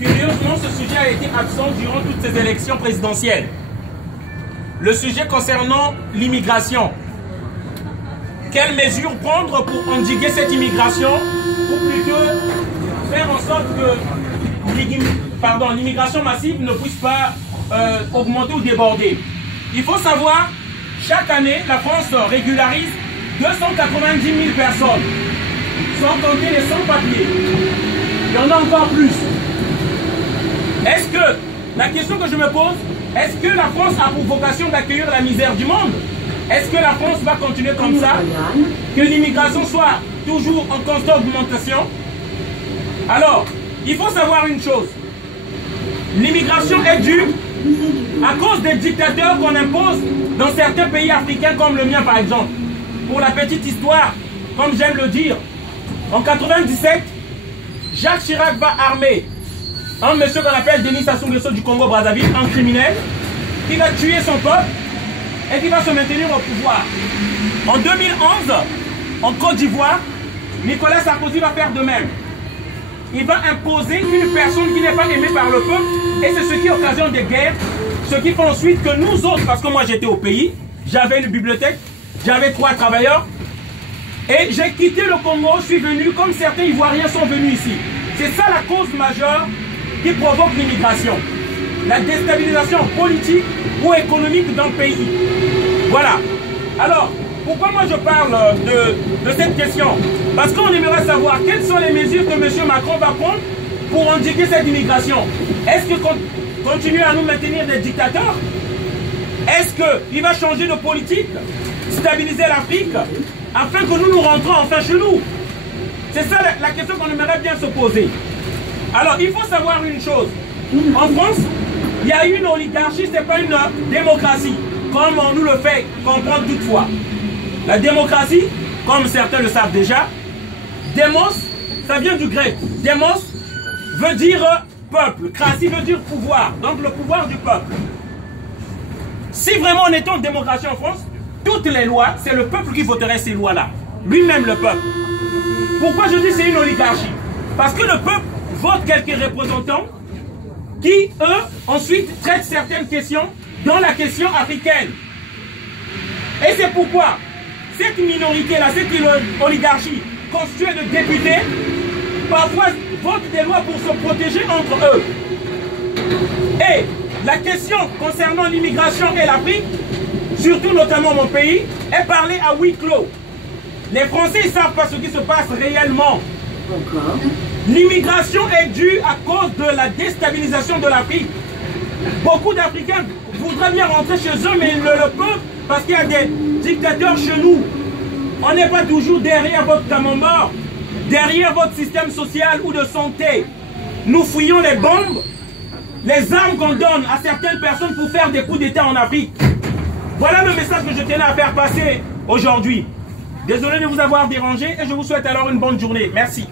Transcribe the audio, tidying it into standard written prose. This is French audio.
Curieusement, ce sujet a été absent durant toutes ces élections présidentielles. Le sujet concernant l'immigration. Quelles mesures prendre pour endiguer cette immigration, ou plutôt faire en sorte que l'immigration massive ne puisse pas augmenter ou déborder. Il faut savoir, chaque année, la France régularise 290 000 personnes, sans compter les sans-papiers. Il y en a encore plus. Est-ce que, la question que je me pose, est-ce que la France a pour vocation d'accueillir la misère du monde? Est-ce que la France va continuer comme ça? Que l'immigration soit toujours en constante augmentation? Alors, il faut savoir une chose. L'immigration est due à cause des dictateurs qu'on impose dans certains pays africains comme le mien par exemple. Pour la petite histoire, comme j'aime le dire, en 97, Jacques Chirac va armer un monsieur qu'on appelle Denis Sassou Nguesso du Congo-Brazzaville, un criminel, qui va tuer son peuple et qui va se maintenir au pouvoir. En 2011, en Côte d'Ivoire, Nicolas Sarkozy va faire de même. Il va imposer une personne qui n'est pas aimée par le peuple, et c'est ce qui occasionne des guerres, ce qui fait ensuite que nous autres, parce que moi j'étais au pays, j'avais une bibliothèque, j'avais 3 travailleurs, et j'ai quitté le Congo, je suis venu comme certains Ivoiriens sont venus ici. C'est ça la cause majeure qui provoque l'immigration. La déstabilisation politique ou économique d'un pays. Voilà. Alors, pourquoi moi je parle de cette question? Parce qu'on aimerait savoir quelles sont les mesures que M. Macron va prendre pour endiguer cette immigration. Est-ce qu'il continue à nous maintenir des dictateurs? Est-ce qu'il va changer de politique, stabiliser l'Afrique, afin que nous rentrons enfin chez nous? C'est ça la question qu'on aimerait bien se poser. Alors, il faut savoir une chose. En France, il y a une oligarchie, ce n'est pas une démocratie, comme on nous le fait comprendre toutefois. La démocratie, comme certains le savent déjà, démos, ça vient du grec. Démos veut dire peuple, kratie veut dire pouvoir, donc le pouvoir du peuple. Si vraiment on était en démocratie en France, toutes les lois, c'est le peuple qui voterait ces lois-là. Lui-même le peuple. Pourquoi je dis c'est une oligarchie? Parce que le peuple vote quelques représentants qui, eux, ensuite traitent certaines questions dans la question africaine. Et c'est pourquoi cette minorité-là, cette oligarchie constituée de députés, parfois votent des lois pour se protéger entre eux. Et la question concernant l'immigration et l'Afrique, surtout notamment mon pays, est parlée à huis clos. Les Français ne savent pas ce qui se passe réellement. L'immigration est due à cause de la déstabilisation de l'Afrique. Beaucoup d'Africains voudraient bien rentrer chez eux, mais ils ne le peuvent parce qu'il y a des dictateurs chez nous. On n'est pas toujours derrière votre camembert, derrière votre système social ou de santé. Nous fouillons les bombes, les armes qu'on donne à certaines personnes pour faire des coups d'État en Afrique. Voilà le message que je tenais à faire passer aujourd'hui. Désolé de vous avoir dérangé et je vous souhaite alors une bonne journée. Merci.